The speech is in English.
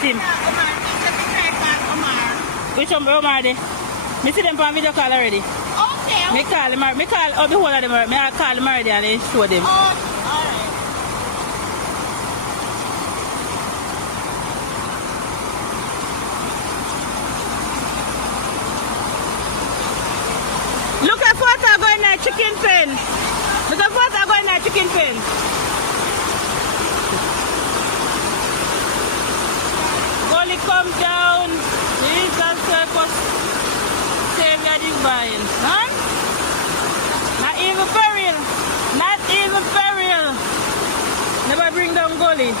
him. Which one Omar there? Me see them on video call already. Okay. Me call him, me call the whole of them, me call them already and then show them. Oh, alright. Look at photo going at chicken pen. Look at photo going at chicken pen. Gully come down. Jesus circus. Savior divine. Huh? Not even burial. Not even burial. Never bring down Gully.